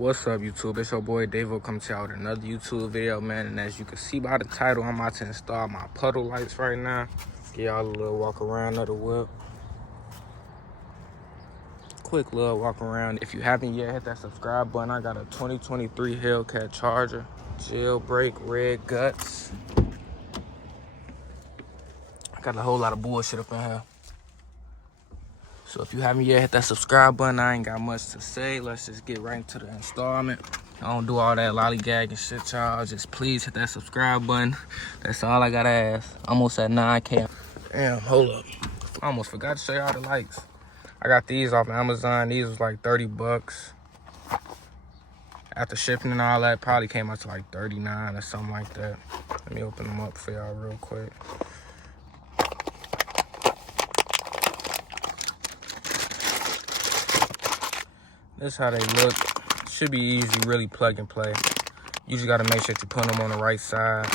What's up, YouTube? It's your boy Davo coming to y'all with another YouTube video, man. And as you can see by the title, I'm about to install my Puddle lights right now. Give y'all a little walk around of the whip. Quick little walk around. If you haven't yet, hit that subscribe button. I got a 2023 Hellcat Jailbreak, red guts. I got a whole lot of bullshit up in here. So if you haven't yet, hit that subscribe button. I ain't got much to say. Let's just get right into the installment. I don't do all that lollygag and shit, y'all. Just please hit that subscribe button. That's all I gotta ask. Almost at 9K. Damn, hold up. I almost forgot to show y'all the lights. I got these off Amazon. These was like 30 bucks. After shipping and all that, probably came out to like 39 or something like that. Let me open them up for y'all real quick. This is how they look. Should be easy, really plug and play. You just gotta make sure that you put them on the right side.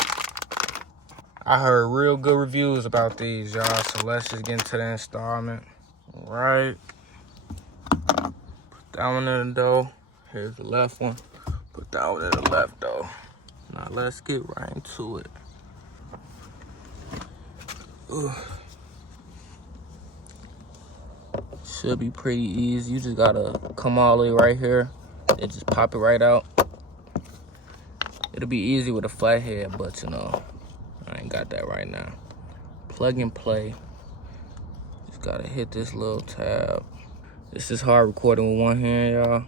I heard real good reviews about these, y'all, so let's just get into the installment. All right. Put that one in the door. Here's the left one. Put that one in the left door. Now let's get right into it. Ugh. Should be pretty easy. You just gotta come all the way right here and just pop it right out. It'll be easy with a flathead, but you know, I ain't got that right now. Plug and play. Just gotta hit this little tab. This is hard recording with one hand, y'all.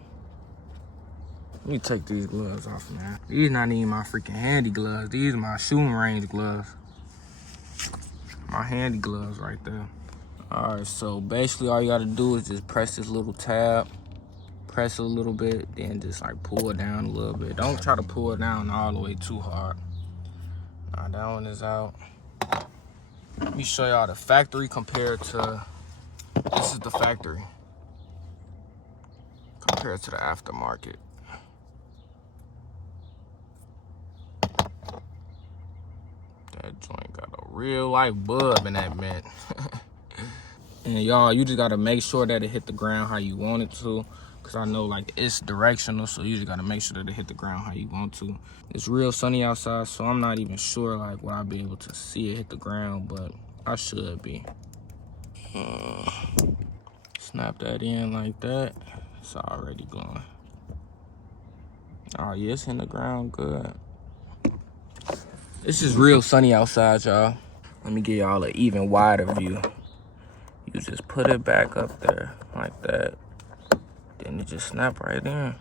Let me take these gloves off, man. These not even my freaking handy gloves. These are my shooting range gloves. My handy gloves right there. All right, so basically all you gotta do is just press this little tab, press it a little bit, then just like pull it down a little bit. Don't try to pull it down all the way too hard. All right, that one is out. Let me show y'all the factory compared to, this is the factory, compared to the aftermarket. That joint got a real life bulb in that vent. And y'all, you just gotta make sure that it hit the ground how you want it to. Cause I know like it's directional, so you just gotta make sure that it hit the ground how you want to. It's real sunny outside, so I'm not even sure like will I be able to see it hit the ground, but I should be. Snap that in like that. It's already glowing. Oh yeah, it's in the ground good. It's just real sunny outside, y'all. Let me give y'all an even wider view. You just put it back up there like that. Then it just snap right in.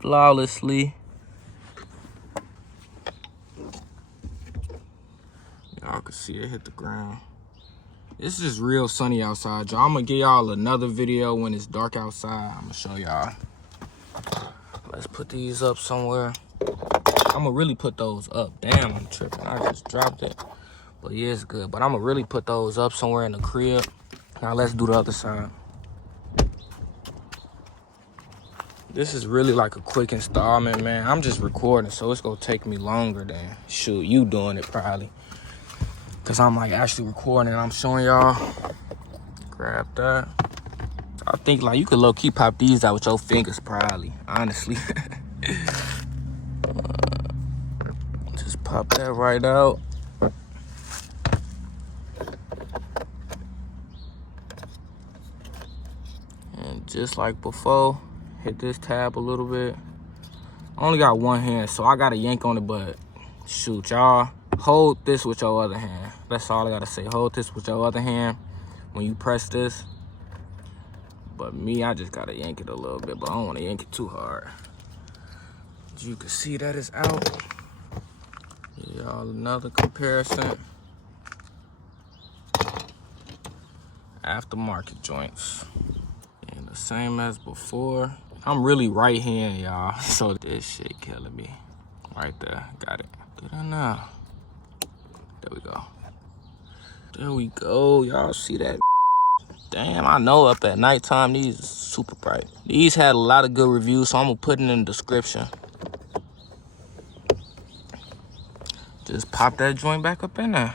Flawlessly. Y'all can see it hit the ground. It's just real sunny outside, y'all. I'm gonna give y'all another video when it's dark outside. I'm gonna show y'all. Let's put these up somewhere. I'm gonna really put those up. Damn, I'm tripping. I just dropped it. But yeah, it's good. But I'm gonna really put those up somewhere in the crib. Now let's do the other side. This is really like a quick installment, man. I'm just recording, so it's gonna take me longer than, shoot, you doing it probably. Cause I'm like actually recording and I'm showing y'all. Grab that. I think like you could low-key pop these out with your fingers probably, honestly. Just pop that right out. And just like before, hit this tab a little bit. I only got one hand, so I gotta yank on it, but shoot, y'all, hold this with your other hand. That's all I gotta say. Hold this with your other hand when you press this. But me, I just gotta yank it a little bit, but I don't wanna yank it too hard. As you can see that it's out. Y'all, another comparison. Aftermarket joints. And the same as before. I'm really right hand, y'all. So this shit killing me. Right there, got it. Get in now. There we go. There we go, y'all see that? Damn, I know up at nighttime, these are super bright. These had a lot of good reviews, so I'm gonna put it in the description. Just pop that joint back up in there.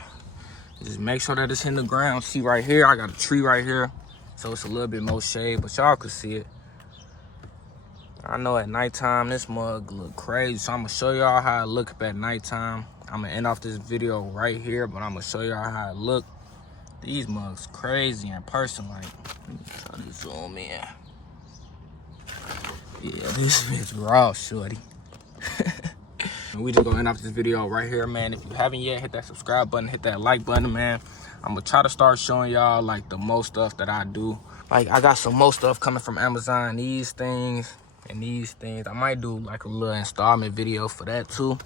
Just make sure that it's in the ground. See right here, I got a tree right here. So it's a little bit more shade, but y'all could see it. I know at nighttime this mug look crazy, so I'm gonna show y'all how it look up at nighttime. I'm gonna end off this video right here, but I'm gonna show y'all how it look. These mugs crazy in person. Like, let me try to zoom in. Yeah, this bitch raw, shorty. And we just gonna end off this video right here, man. If you haven't yet, hit that subscribe button, hit that like button, man. I'm gonna try to start showing y'all like the most stuff that I do. Like, I got some more stuff coming from Amazon, these things and these things. I might do like a little installment video for that too.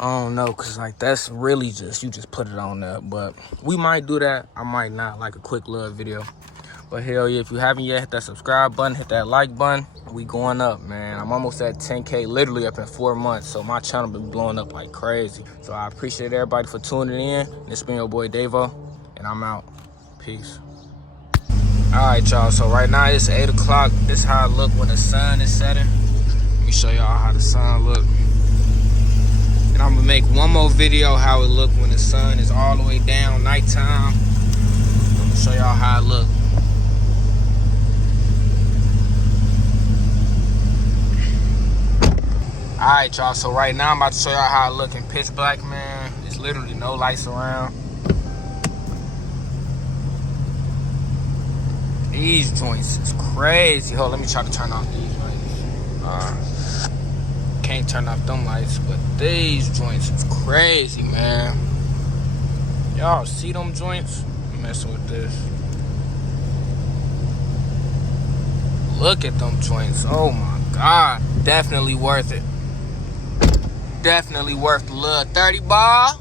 I don't know, cause like that's really just, you just put it on there. But we might do that, I might not, like a quick little video. But hell yeah, if you haven't yet, hit that subscribe button, hit that like button. We going up, man. I'm almost at 10K, literally up in 4 months. So my channel been blowing up like crazy. So I appreciate everybody for tuning in. This been your boy Davo, and I'm out. Peace. All right, y'all, so right now it's 8 o'clock. This is how it look when the sun is setting. Let me show y'all how the sun look. And I'm gonna make one more video how it look when the sun is all the way down, nighttime. I'm gonna show y'all how it look. All right, y'all, so right now I'm about to show y'all how it look in pitch black, man. There's literally no lights around. These joints is crazy. Hold on, let me try to turn off these lights. Can't turn off them lights, but these joints is crazy, man. Y'all see them joints? I'm messing with this. Look at them joints. Oh my God. Definitely worth it. Definitely worth the little 30 ball.